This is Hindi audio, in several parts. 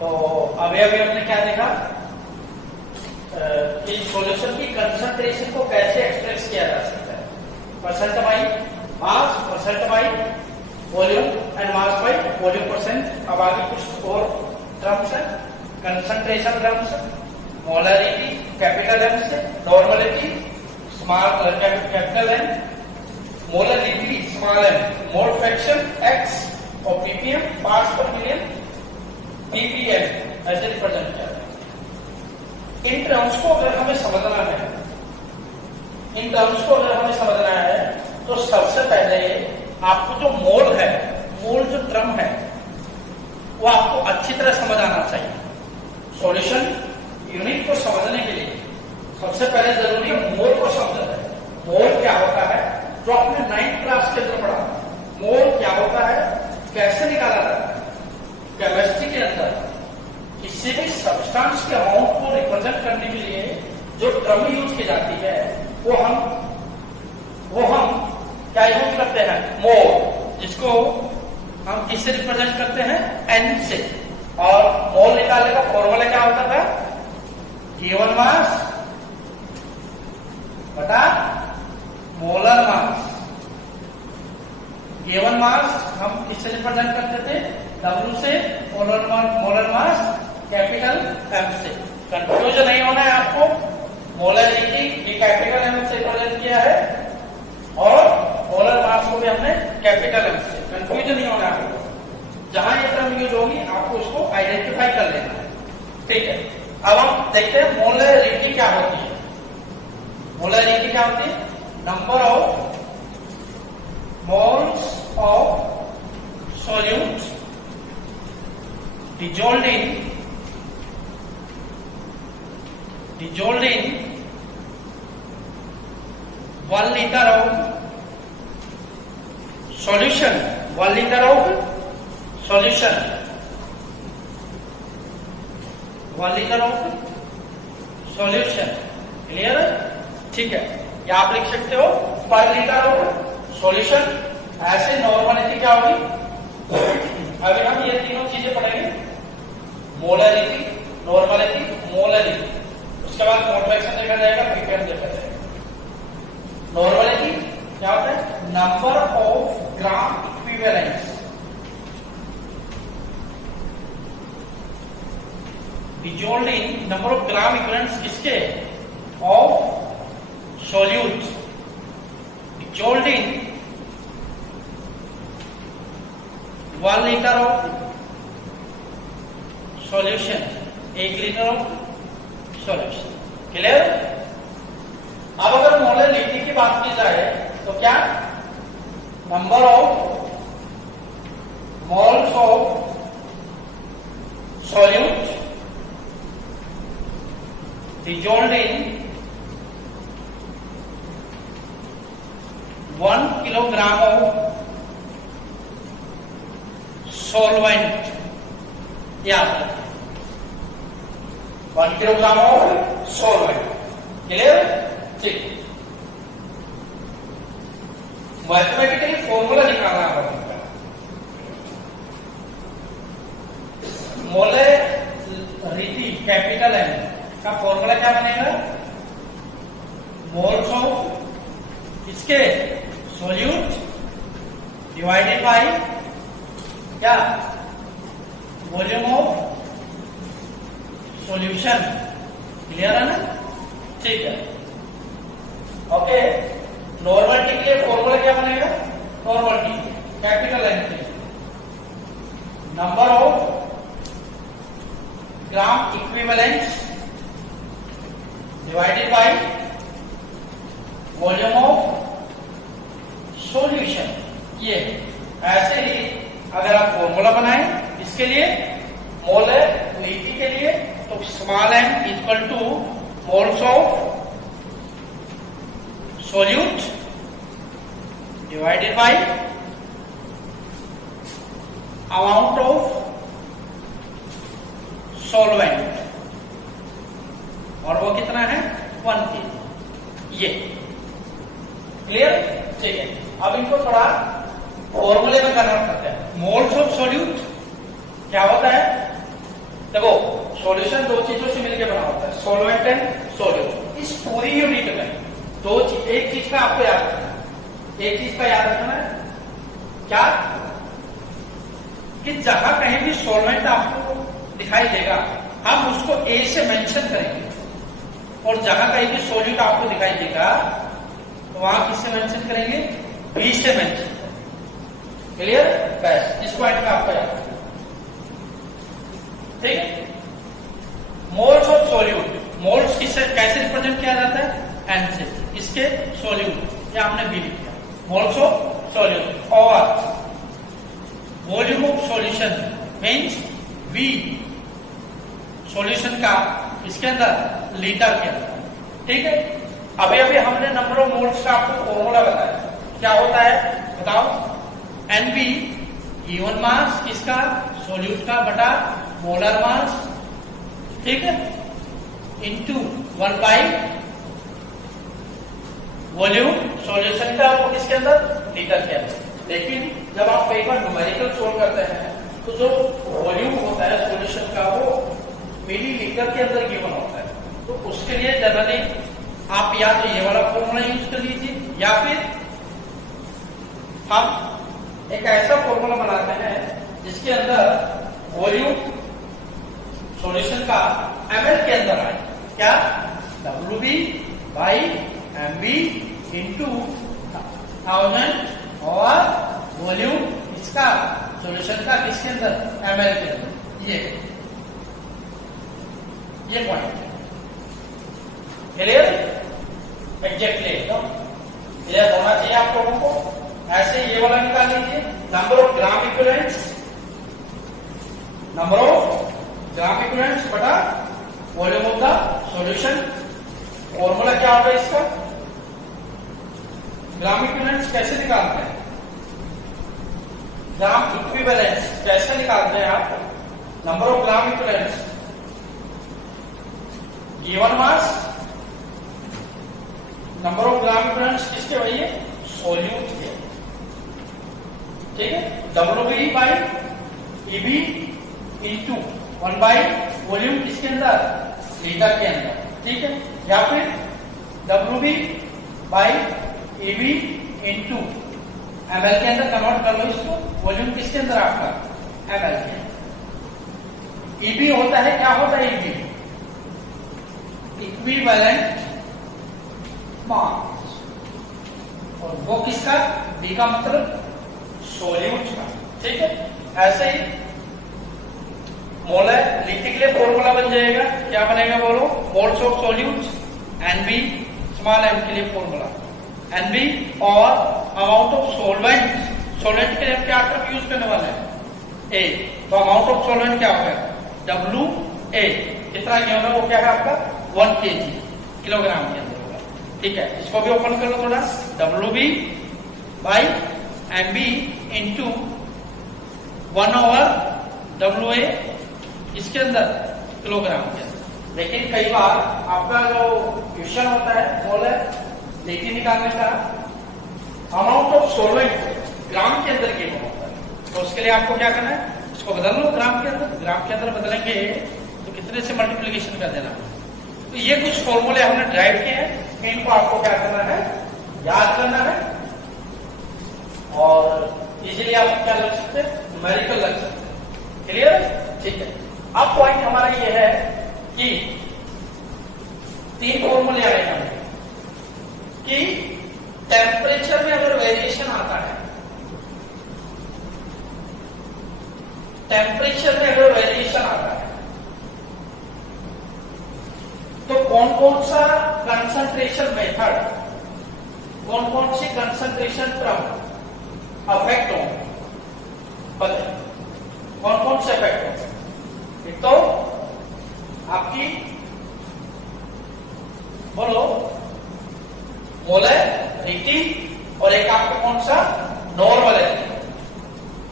तो अभी अभी हमने क्या देखा कि सॉल्यूशन की कंसंट्रेशन को कैसे एक्सप्रेस किया जा सकता है, percent by mass, percent by volume and mass by volume percent. अब आगे कुछ और टर्म्स है, concentration terms, molarity capital M से, normality small capital M, molarity small M, mole fraction X और PPM parts per million PPM ऐसे रिप्रेजेंट किया जाता है। इन टर्म्स को अगर हमें समझना है, इन टर्म्स को अगर हमें समझना है तो सबसे पहले आपको जो मोल है, मोल जो टर्म है वो आपको अच्छी तरह समझ आना चाहिए। सॉल्यूशन यूनिट को समझने के लिए सबसे पहले जरूरी है मोल को समझना है। मोल क्या होता है, जो आपने 9th क्लास के अंदर पढ़ा। मोल क्या होता है, कैसे निकाला जाता है। केमिस्ट्री के अंदर किसी भी सब्सटेंस के अमाउंट को रिप्रेजेंट करने के लिए जो टर्म यूज की जाती है वो हम क्या यूज करते हैं, मोल, जिसको हम किससे रिप्रेजेंट करते हैं, एन से। और मोल निकालने का फॉर्मूला क्या होता था, गिवन मास बटा मोलर मास। गिवन मास हम किससे रिप्रेजेंट करते थे, W से, मोलर मास कैपिटल M से। कंफ्यूजन नहीं होना है आपको, मोलरिटी भी कैपिटल M से रिप्रेजेंट किया है और मोलर मास को भी हमने कैपिटल M से। कंफ्यूजन नहीं होना है आपको, जहां ये टर्म यूज होगी आपको उसको आइडेंटिफाई कर लेना है, ठीक है। अब हम देखते हैं मोलरिटी क्या होती है। मोलरिटी क्या होती है, number of moles of solute dissolved in 1 liter of solution, 1 liter of solution, 1 liter of solution, clear है, ठीक है। या आप लिख सकते हो पर लीटर ऑफ सॉल्यूशन। ऐसे नॉर्मलिटी क्या होगी, अभी हम ये तीनों चीजें पढ़ेंगे, मोलरिटी, नॉर्मलिटी, मोलरिटी। उसके बाद मोल फ्रैक्शन देखा जाएगा, पीपीएम देखा जाएगा। नॉर्मलिटी क्या होता है, number of gram equivalence dissolved in, number of gram equivalence किसके, of solute dissolved in 1 liter of solution, 1 liter of solution, clear. अब अगर मोलरिटी की बात की जाए तो क्या, number of moles of solute dissolved in 1 kilogram of solvent, याद रखें 1 किलोग्राम ऑफ सॉल्वेंट, क्लियर, ठीक। मैथमेटिकली फॉर्मूला निकालना होगा, मोलरिटी कैपिटल एम का फॉर्मूला क्या बनेगा, मोल्स ऑफ इसके सोल्यूट डिवाइडेड बाय क्या, वॉल्यूम ऑफ सॉल्यूशन, क्लियर है ना, ठीक है, ओके। नॉर्मलिटी के लिए फॉर्मूला क्या बनेगा, नॉर्मलिटी कैपिटल एन से number of gram equivalence divided by volume of solution. ये ऐसे ही अगर आप फॉर्मूला बनाएं इसके लिए, मोलरिटी के लिए, तो small m equal to moles of solute divided by amount of solvent, और वो कितना है, 1 kg। ये क्लियर, ठीक है। अब इनको थोड़ा फॉर्मूले में कन्वर्ट करते हैं। मोल्स ऑफ सॉल्यूट क्या होता है, देखो सॉल्यूशन दो चीजों से मिलकर बना होता है, सॉल्वेंट एंड सॉल्यूट। इस पूरी यूनिट में एक चीज का आपको याद रखना है, एक चीज का याद रखना है क्या, कि जहां कहीं भी सॉल्वेंट आपको दिखाई देगा हम उसको ए से मेंशन करेंगे, और जहां कहीं भी सॉल्यूट आपको दिखाई देगा तो वहां किससे मेंशन करेंगे, बी से मेंशन करेंगे। क्लियर? बस इस पॉइंट का आपको याद रखना, ठीक है। मोल्स ऑफ सॉल्यूट, मोल्स किससे कैसे रिप्रेजेंट किया जाता है, एन से, इसके सॉल्यूट, ये हमने बी लिख दिया, मोल्स ऑफ सॉल्यूट। और volume of solution means V, solution का इसके अंदर लीटर के अंदर, ठीक है। अभी अभी हमने नंबर ऑफ मोल्स का आपको फॉर्मूला बताया, क्या होता है बताओ, एन बी गिवन मास किसका, सॉल्यूट का बटा मोलर मास, ठीक है, इंटू 1 बाई वॉल्यूम सॉल्यूशन का, वो किसके अंदर, लीटर के अंदर। लेकिन जब आप कई बार न्यूमेरिकल सोल्व करते हैं तो जो वॉल्यूम होता है सॉल्यूशन का वो मिलीलीटर के अंदर गिवन होता है, तो उसके लिए जनरली आप या तो ये वाला फॉर्मूला यूज कर लीजिए, या फिर हम एक ऐसा फॉर्मूला बनाते हैं जिसके अंदर वॉल्यूम सॉल्यूशन का ml के अंदर आए, क्या, WB बाई MB इंटू 1000, और वॉल्यूम इसका सॉल्यूशन का किसके अंदर, ml के अंदर। ये पॉइंट क्लियर, एग्जैक्टली एकदम क्लियर होना चाहिए आप लोगों को। ऐसे ये वाला निकाल लीजिए, number of gram equivalents, number of gram equivalents बटा volume of the solution. Formula क्या होगा इसका, ग्राम इक्विवेलेंट्स कैसे निकालते हैं, ग्राम इक्विवेलेंट्स कैसे निकालते हैं आप, number of gram equivalents given mass, number of gram equivalents किसके भैया, सॉल्यूट के, ठीक है, WB by EB into 1 by volume किसके अंदर, लीटर के अंदर, ठीक है, या फिर WB by EB into ml के अंदर कन्वर्ट कर लो इसको, वॉल्यूम किसके अंदर आपका, ml के अंदर। EB होता है, क्या होता है EB, इक्विवेलेंट मास, और वो किसका, B का मतलब सॉल्यूट का, ठीक है। ऐसे ही मोलर लिखने के लिए फॉर्मूला बन जाएगा, क्या बनेगा बोलो, moles of solute, NB small m के लिए फॉर्मूला NB, और अमाउंट ऑफ सॉल्वेंट, सॉल्वेंट के लिए क्या टर्म यूज करने वाले हैं, A, तो अमाउंट ऑफ सॉल्वेंट क्या होगा, WA, कितना गिवन है वो क्या है आपका, 1 kg, किलोग्राम के अंदर होगा, ठीक है। इसको भी ओपन कर लो थोड़ा, WB by MB into 1/WA इसके अंदर किलोग्राम के अंदर। लेकिन कई बार आपका जो क्वेश्चन होता है मोलर लिटी निकालने का, अमाउंट ऑफ सॉल्वेंट ग्राम के अंदर गिवन होता है, तो उसके लिए आपको क्या करना है, इसको बदल लो ग्राम के अंदर, ग्राम के अंदर बदलेंगे तो कितने से मल्टीप्लीकेशन कर देना। तो ये कुछ फॉर्मूले हमने ड्राइव किए हैं, इनको आपको क्या करना है, याद करना है, और इजीली आप क्या लग सकते हैं, न्यूमेरिकल लग सकते हैं। क्लियर, ठीक है। अब पॉइंट हमारा ये है कि 3 फॉर्मूले आए हैं कि टेम्परेचर में अगर वेरिएशन आता है, टेम्परेचर में अगर वेरिएशन आता है तो कौन कौन सा कंसंट्रेशन मेथड, कौन कौन सी कंसंट्रेशन टर्म अफेक्ट होंगे, बताइए कौन कौन से अफेक्ट होंगे। एक तो आपकी बोलो मोलरिटी, और एक आपका कौन सा, नॉर्मलिटी।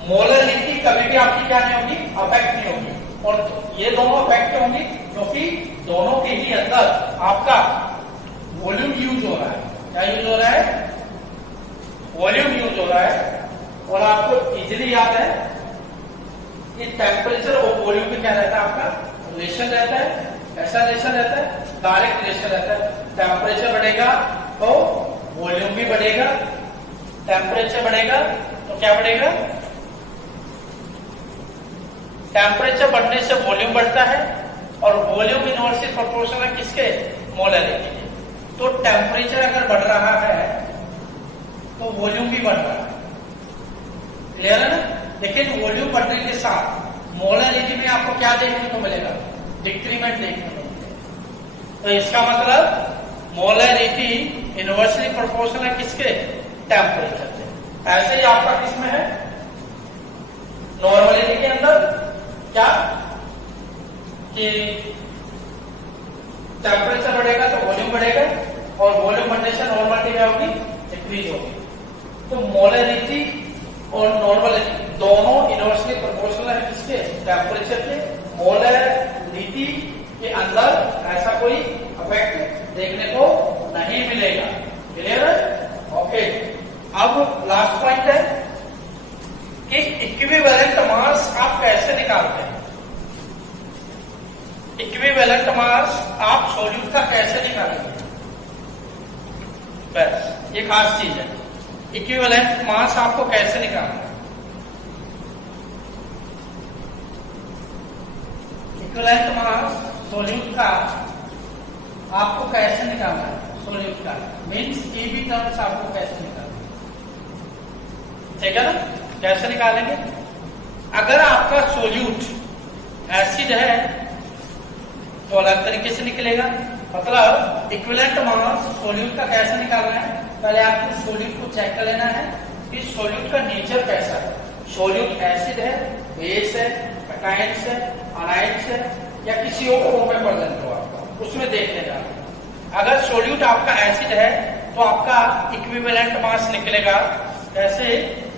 मोलरिटी कभी भी आपकी क्या नहीं होगी, अफेक्ट नहीं होगी, और ये दोनों अफेक्ट होंगी क्योंकि दोनों के ही अंदर आपका वॉल्यूम यूज हो रहा है। क्या यूज हो रहा है, वॉल्यूम यूज हो रहा है। और आपको इजीली याद है कि टेम्परेचर और वॉल्यूम में क्या रहता है आपका रिलेशन रहता है, कैसा रिलेशन रहता है, डायरेक्ट रिलेशन रहता है। टेम्परेचर बढ़ेगा तो वॉल्यूम भी बढ़ेगा, टेम्परेचर बढ़ेगा तो क्या बढ़ेगा, टेम्परेचर बढ़ने से वॉल्यूम बढ़ता है और वॉल्यूम इनवर्सली प्रोपोर्शनल है किसके, मोलरिटी के। तो टेम्परेचर अगर बढ़ रहा है तो वॉल्यूम भी बढ़ रहा है, क्लियर है ना। लेकिन वॉल्यूम बढ़ने के साथ मोलरिटी में आपको क्या देखने को मिलेगा, डिक्रीमेंट देखने को मिलेगा। तो इसका मतलब मोलरिटी इनवर्सली प्रोपोर्शनल है किसके, टेम्परेचर से। ऐसे ही आपका किसमें है, नॉर्मलिटी के अंदर क्या कि टेम्परेचर बढ़ेगा तो वॉल्यूम बढ़ेगा और वॉल्यूम बढ़ने से नॉर्मलिटी क्या होगी, डिक्रीज होगी। तो मोलरिटी और नॉर्मलिटी दोनों इनवर्सली प्रोपोर्शनल है किसके, टेम्परेचर के। मोलरिटी के अंदर ऐसा कोई इफेक्ट देखने को नहीं मिलेगा, क्लियर है। ओके, अब लास्ट पॉइंट है कि इक्विवेलेंट मास आप कैसे निकालते हैं। इक्विवेलेंट मास आप सॉल्यूट का कैसे निकालेंगे, बस ये खास चीज है। इक्विवेलेंट मास आपको कैसे निकालना है, इक्विवेलेंट मास सॉल्यूट का आपको कैसे निकालना है, सॉल्यूट का मीन्स ए बी टर्म्स आपको कैसे निकालना है, ठीक है ना। कैसे निकालेंगे, अगर आपका सॉल्यूट एसिड है तो अलग तरीके से निकलेगा। मतलब इक्विवेलेंट मास सॉल्यूट का कैसे निकालना है, पहले आपको सॉल्यूट को चेक कर लेना है कि सॉल्यूट का नेचर कैसा है। सॉल्यूट एसिड है, बेस है, कैटायन्स है, अनाइड्स है या किसी और फॉर्म में प्रेजेंट हो आपका, उसमें देख लेगा। अगर सॉल्यूट आपका एसिड है तो आपका इक्विवेलेंट मास निकलेगा कैसे,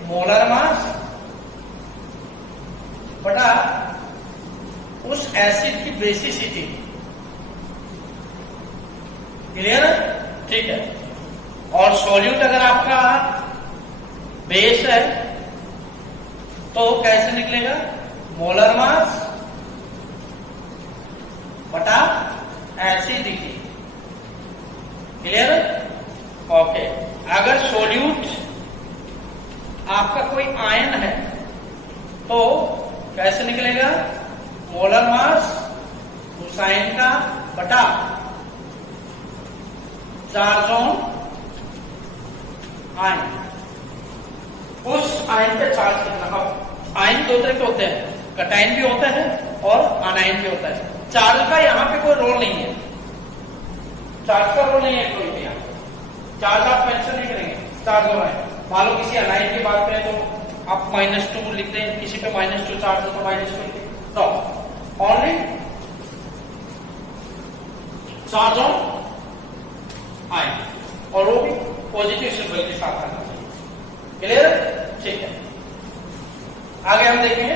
मोलर मास बटा उस एसिड की बेसिसिटी, क्लियर है, ठीक है। और सॉल्यूट अगर आपका बेस है तो कैसे निकलेगा, मोलर मास बटा एसिडिटी, क्लियर है। ओके, अगर सॉल्यूट आपका कोई आयन है तो कैसे निकलेगा, मोलर मास उस आयन का बटा चार्ज ऑन आयन, उस आयन पे चार्ज कितना। अब आयन दो तरह के होते हैं, कैटायन भी होता है और अनायन भी होता है। चार्ज का यहाँ पे कोई रोल नहीं है, चार्ज का रोल नहीं है कोई भी, यहाँ चार्ज आप मेंशन नहीं करेंगे, चार्ज हो रहा है। मान लो किसी अनायन की बात करें तो आप -2 लिख दें, किसी पे -2 चार्ज हो तो -2 लिख दें, तो ओनली चार्ज ऑन आयन और वो भी पॉजिटिव सिंबल के साथ आना चाहिए, क्लियर, ठीक है। आगे हम देखेंगे